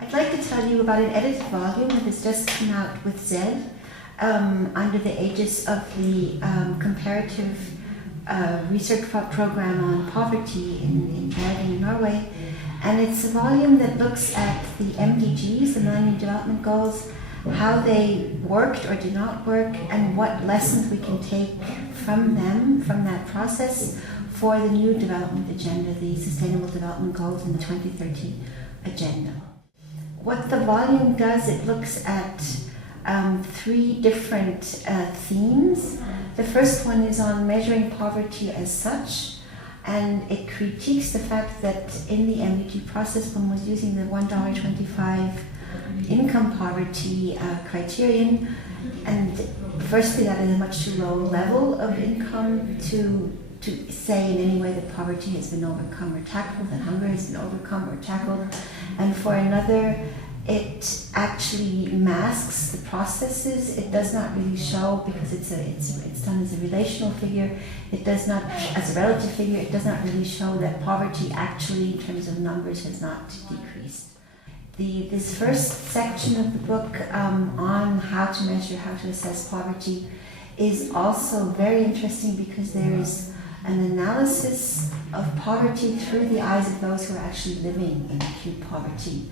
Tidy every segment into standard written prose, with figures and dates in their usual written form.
I'd like to tell you about an edited volume that has just come out with Z under the aegis of the comparative research program on poverty in Bergen, Norway. And it's a volume that looks at the MDGs, the Millennium Development Goals, how they worked or did not work, and what lessons we can take from them, from that process, for the new development agenda, the Sustainable Development Goals and the 2030 Agenda. What the volume does, it looks at three different themes. The first one is on measuring poverty as such, and it critiques the fact that in the MDG process, one was using the $1.25 income poverty criterion, and firstly that is a much too low level of income to say in any way that poverty has been overcome or tackled, that hunger has been overcome or tackled. And for another, it actually masks the processes. It does not really show, because it's done as a relational figure. It does not, as a relative figure, it does not really show that poverty actually, in terms of numbers, has not decreased. This first section of the book on how to measure, how to assess poverty is also very interesting, because there is an analysis of poverty through the eyes of those who are actually living in acute poverty.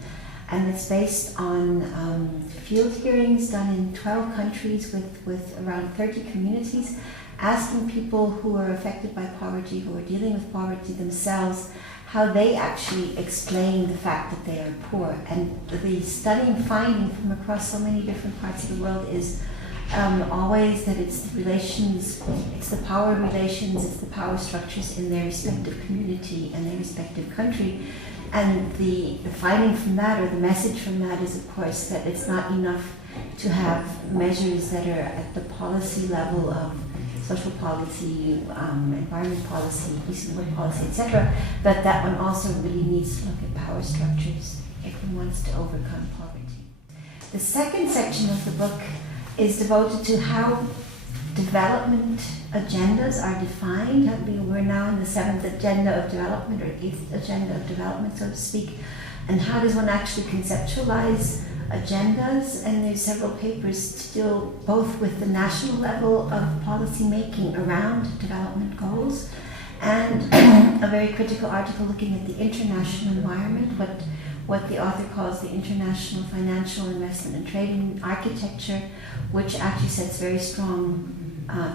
And it's based on field hearings done in 12 countries with around 30 communities, asking people who are affected by poverty, who are dealing with poverty themselves, how they actually explain the fact that they are poor. And the stunning finding from across so many different parts of the world is always that it's the relations, it's the power relations, it's the power structures in their respective community and their respective country. And the finding from that, or the message from that, is of course that it's not enough to have measures that are at the policy level of social policy, environment policy, decent work policy, etc. But that one also really needs to look at power structures if one wants to overcome poverty. The second section of the book is devoted to how development agendas are defined. We're now in the 7th agenda of development, or 8th agenda of development, so to speak. And how does one actually conceptualize agendas? And there's several papers to deal both with the national level of policy making around development goals, and a very critical article looking at the international environment, what the author calls the international financial investment and trading architecture, which actually sets very strong,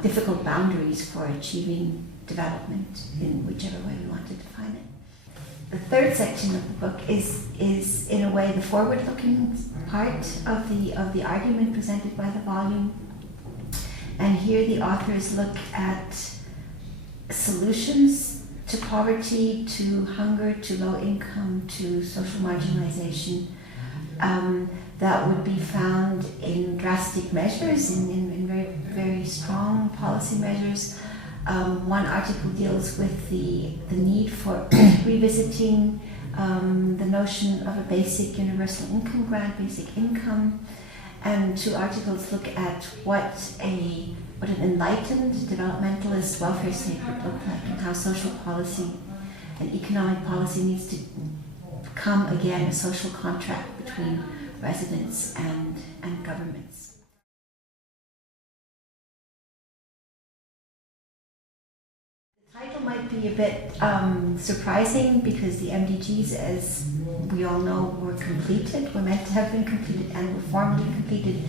difficult boundaries for achieving development in whichever way we want to define it. The third section of the book is in a way the forward-looking part of the argument presented by the volume. And here the authors look at solutions to poverty, to hunger, to low income, to social marginalization, that would be found in drastic measures, in very, very strong policy measures. One article deals with the need for revisiting the notion of a basic universal income grant, basic income, and two articles look at what an enlightened developmentalist welfare state would look like, and how social policy and economic policy needs to become again a social contract between residents and governments. The title might be a bit surprising, because the MDGs, as we all know, were completed, were meant to have been completed, and were formally completed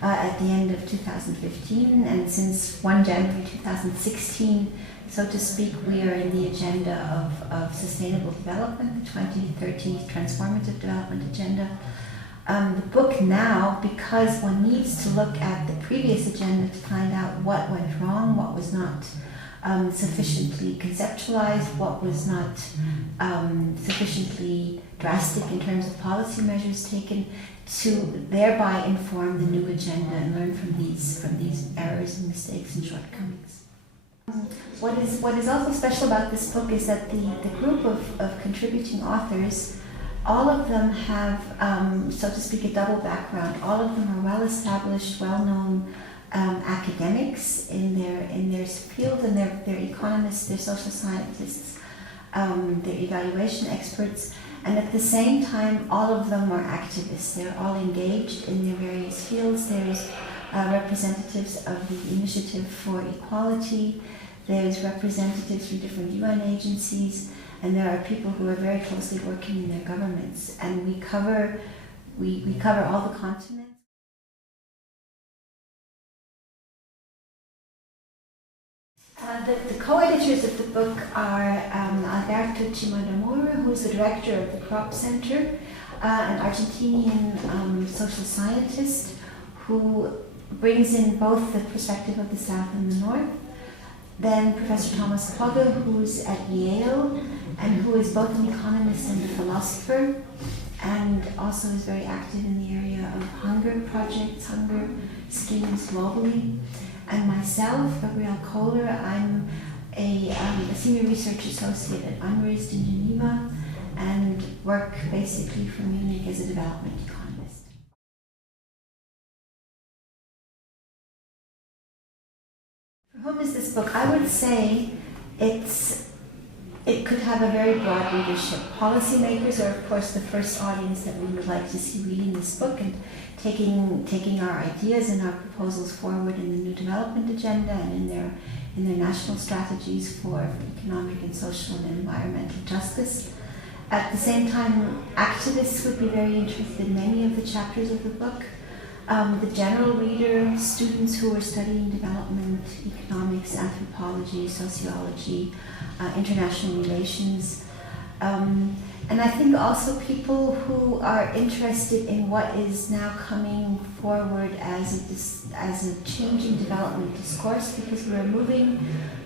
at the end of 2015, and since 1 January 2016, so to speak, we are in the agenda of sustainable development, the 2030 transformative development agenda. The book now, because one needs to look at the previous agenda to find out what went wrong, what was not sufficiently conceptualized, what was not sufficiently drastic in terms of policy measures taken, to thereby inform the new agenda and learn from these errors and mistakes and shortcomings. What is also special about this book is that the group of contributing authors, all of them have, so to speak, a double background. All of them are well-established, well-known academics in their field, and they're economists, they're social scientists, they're evaluation experts, And at the same time, all of them are activists. They're all engaged in their various fields. There's representatives of the Initiative for Equality. There's representatives from different UN agencies. And there are people who are very closely working in their governments. And we cover all the continents. The co-editors of the book are Alberto Cimadamora, who is the director of the Crop Center, an Argentinian social scientist who brings in both the perspective of the South and the North. Then Professor Thomas Pogge, who's at Yale, and who is both an economist and a philosopher, and also is very active in the area of hunger projects, hunger schemes globally. And myself, Gabriele Koehler, I'm a senior research associate at UNRISD in Geneva and work basically for Munich as a development economist. For whom is this book? I would say it could have a very broad readership. Policymakers are, of course, the first audience that we would like to see reading this book and taking our ideas and our proposals forward in the new development agenda and in their national strategies for economic and social and environmental justice. At the same time, activists would be very interested in many of the chapters of the book. The general reader, students who are studying development, economics, anthropology, sociology, international relations, and I think also people who are interested in what is now coming forward as a changing development discourse, because we're moving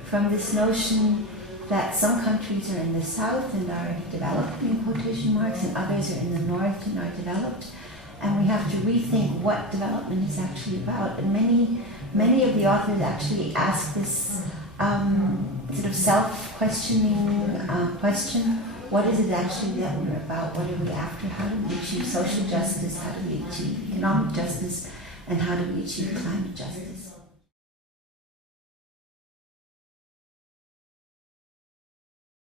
from this notion that some countries are in the south and are developed in quotation marks, and others are in the north and are developed. And we have to rethink what development is actually about. And many of the authors actually ask this sort of self-questioning question. What is it actually that we're about? What are we after? How do we achieve social justice? How do we achieve economic justice? And how do we achieve climate justice?